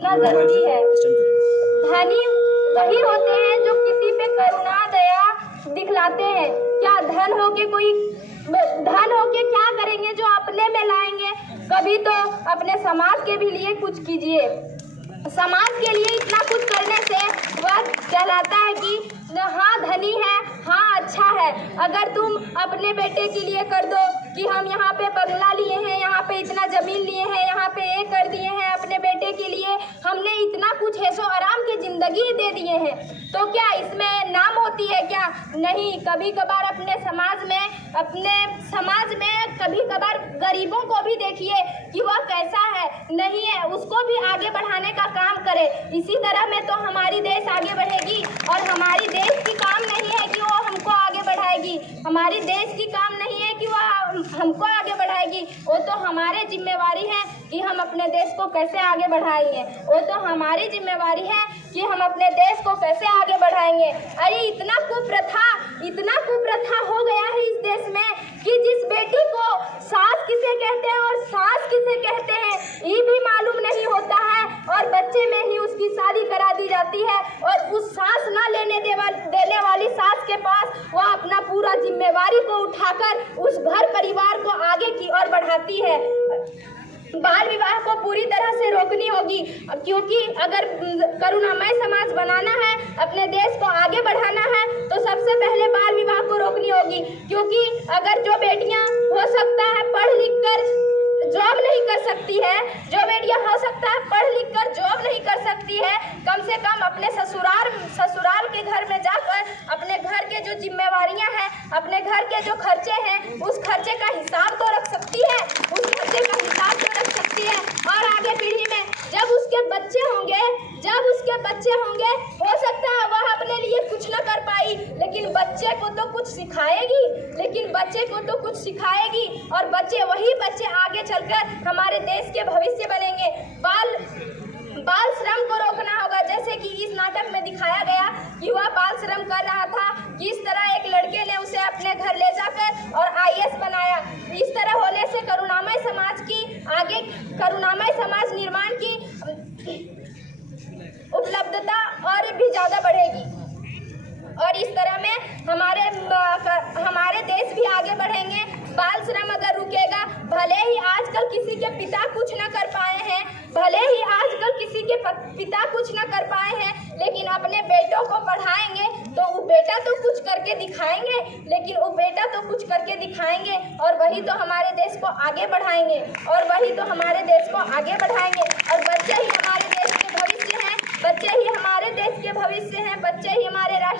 कितना जरूरी है। धनी वही होते हैं जो किसी पे करुणा दया दिखलाते हैं। क्या धन होके क्या करेंगे जो अपने में लाएंगे? कभी तो अपने समाज के भी लिए कुछ कीजिए। समाज के लिए इतना कुछ करने से वह कहलाता है कि हाँ धनी है, हाँ अच्छा है। अगर तुम अपने बेटे के लिए कर दो कि हम यहाँ पे बंगला लिए हैं, यहाँ पे इतना जमीन लिए हैं, यहाँ पे ये कर दिए हैं, अपने बेटे के लिए हमने इतना कुछ ऐशो आराम की जिंदगी दे दिए हैं, तो क्या इसमें नाम होती है क्या? नहीं। कभी कभार अपने समाज में कभी कभार गरीबों को भी देखिए कि वह कैसा है, नहीं है, उसको भी आगे बढ़ाने का काम करे। इसी तरह में तो हमारी देश आगे बढ़ेगी। और हमारी देश की काम नहीं है कि वो हमको आगे बढ़ाएगी, हमारी देश की काम नहीं है कि वह हमको आगे बढ़ाएगी। वो तो हमारे जिम्मेवारी है कि हम अपने देश को कैसे आगे बढ़ाएंगे। वो तो हमारी जिम्मेवारी है कि हम अपने देश को कैसे आगे बढ़ाएंगे। अरे इतना कुप्रथा हो गया है इस देश में कि जिस बेटी को सास किसे कहते हैं और सास किसे कहते हैं ये भी मालूम नहीं होता है, और बच्चे में ही उसकी शादी करा दी जाती है। और उस सास ना देने वाली सास के पास वह अपना पूरा जिम्मेवारी को उठाकर उस घर परिवार को आगे की ओर बढ़ाती है। बाल विवाह को पूरी तरह से रोकनी होगी, क्योंकि अगर करुणामय समाज बनाना है, अपने देश को आगे बढ़ाना है, तो सबसे पहले बाल विवाह को रोकनी होगी। क्योंकि अगर जो बेटियां हो सकता है पढ़ लिख कर जॉब नहीं कर सकती है, जो बेटियां हो सकता है पढ़ लिख कर जॉब नहीं कर सकती है, कम से कम अपने ससुराल के घर में जाकर अपने घर के जो जिम्मेवारियां हैं, अपने घर के जो खर्चे हैं, उस खर्चे का हिसाब तो रख सकती है, और आगे पीढ़ी में जब उसके बच्चे होंगे हो सकता है वह अपने लिए कुछ न कर पाई, लेकिन बच्चे को तो कुछ सिखाएगी, और वही बच्चे आगे चलकर हमारे देश के भविष्य बनेंगे। बाल श्रम को रोकना होगा। जैसे कि इस नाटक में दिखाया गया कि वह बाल श्रम कर रहा था, किस तरह एक लड़के ने उसे अपने घर ले जाकर और IAS बनाया। इस तरह होने से करुणामय समाज निर्माण की उपलब्धता और भी ज़्यादा बढ़ेगी, और इस तरह में हमारे देश भी आगे बढ़ेंगे। बाल श्रम अगर रुकेगा, भले ही आजकल किसी के पिता कुछ न कर पाए हैं, लेकिन अपने बेटों को पढ़ाएंगे तो वो बेटा तो कुछ करके दिखाएंगे, और वही तो हमारे देश को आगे बढ़ाएंगे, और बच्चे ही हमारे देश के भविष्य हैं, बच्चे ही हमारे राष्ट्र